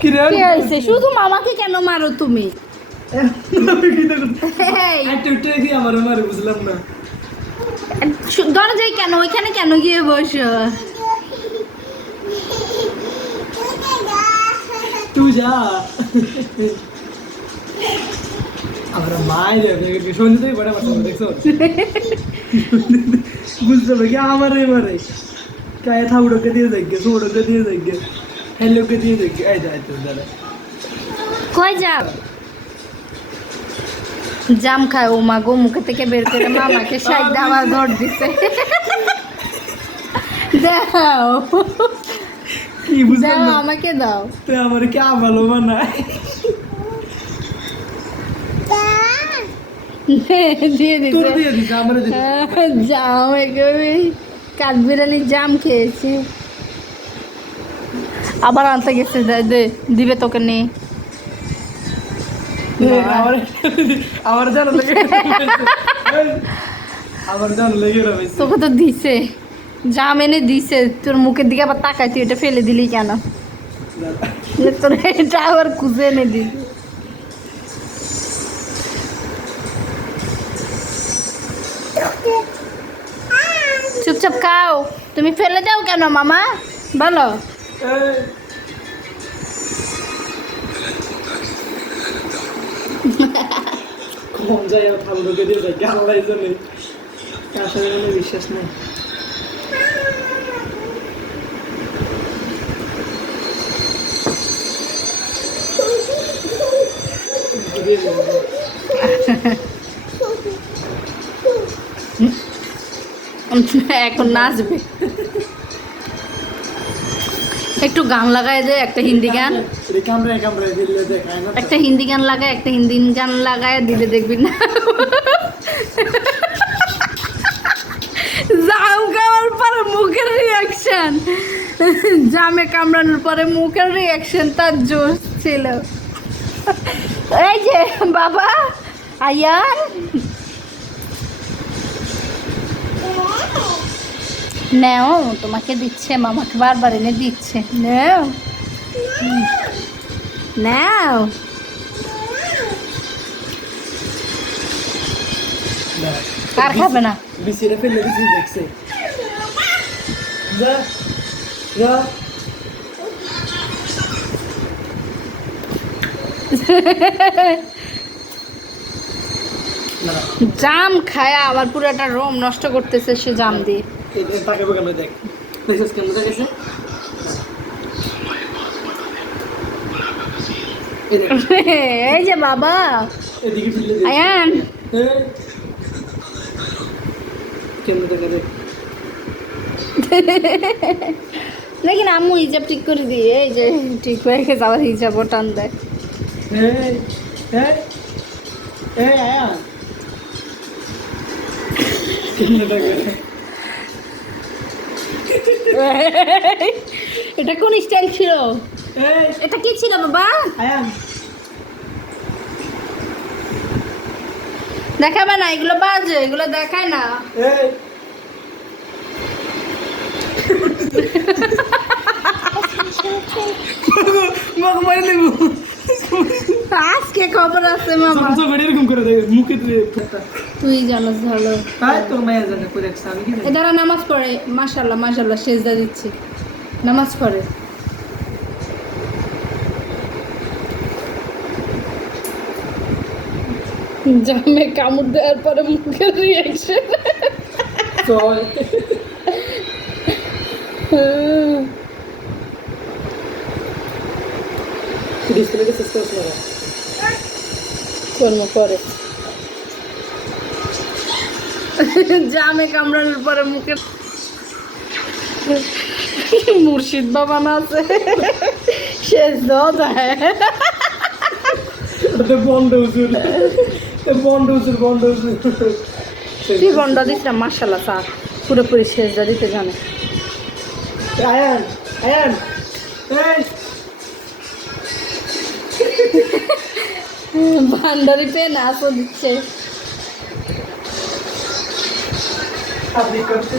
কি হয়েছে? শুধু মামাকে কেন মারো তুমি? বুঝলাম না দরজায় কেন, ওইখানে কেন গিয়ে বসো? তুই যা আমার মায়ের সন্ধ্যে থেকে বড় কথা দেখছো বুঝতে পারি আমার এবারে কায়ে থাউড়োকে দিয়ে দেখবে সোড়োকে দিয়ে দেখবে হেলোকে দিয়ে দেখবে এই যায় তো দাদা কই যাও? জাম খায় ও মা গো, মুখে থেকে বের করে মামাকে সাইড আবার ধর দিছে। দাও কি বুঝলাম দাও, না আমাকে দাও। তুই আমার কি ভালো বানায় দিয়ে তোর দিছে দিয়ে দিস আমার দিয়ে জাম, একেবারে কাঠবিড়ালির জাম খেয়েছি। আবার আনতে গেছে, দিবে তোকে নিয়ে। আমার জানা লেগে আমার জানা লেগে রয়েছে তোকে তো দিছে, জাম এনে দিছে, তোর মুখের দিকে আবার তাকাই, তুই এটা ফেলে দিলি কেন? তোর এটা আবার খুঁজে এনে দিস। চুপচাপ খাও, তুমি ফেলে দাও কেন মামা বলো? কম যায় থাউড়োকে দিয়ে দেখবে আল্লাহ জানে আসলে কোনো বিশ্বাস নেই এখন নাচবে, একটু গান লাগায় দে, একটা হিন্দি গান, একটা হিন্দি গান লাগায়, একটা হিন্দি গান লাগায় দিলে দেখবি না জাম খাওয়ার পরে মুখের রিয়াকশন, জামে কামড়ানোর পরে মুখের রিয়াকশন তার জোশ ছিল। এই যে বাবা আয়ান, নেও, তোমাকে দিচ্ছে, মামাকে বারবার এনে দিচ্ছে, নেও নেও। আর খাবে না? বিসিরা ফেলে দিছি দেখছে যা যা জাম খায়া আমার পুরো একটা রোম নষ্ট করতেছে সে জাম দিয়ে। তাকে কেন দেখ দেখছিস কেন দেখেছে এই যে বাবা এদিকে ফেলে আয়ান, কেমন দেখে দেখ দেখি না আম্মু হিজাব ঠিক করে দিয়ে, এই যে ঠিক হয়ে গেছে, আবার হিজাবও টান দেয়। এটা কোন স্টাইল ছিল? এটা কি ছিল বাবা? দেখাবে না, এগুলো বাজে, এগুলো দেখায় না। আজকে খবর আছে মামা, এরকম করে দেখ মুখে তুই জানোস ভালো। তোর মায়ের জানে করে রাখছে আমি কি এ দ্বারা নামাজ পড়ে, মাশাল্লাহ মাশাল্লাহ, সেজদা দিচ্ছে, নামাজ পড়ে। জামে কামড় দেওয়ার পরে মুখের রিয়াকশন। ডিসপ্লেতে শেষ করছ না কর্ম করে জামে কামড়ানোর পরে মুখে মুর্শিদ বাবা না আছে শেষ দেয় বন্ধ হুজুর বন্ধ হুজুর বন্ধ হুজুর তুই বন্ডা দিস না, মার্শাল্লাহ স্যার পুরোপুরি সেজদা দিতে জানে। আয়ান আয়ান ভান্ডারিতে নাচও দিচ্ছে। আপনি করতে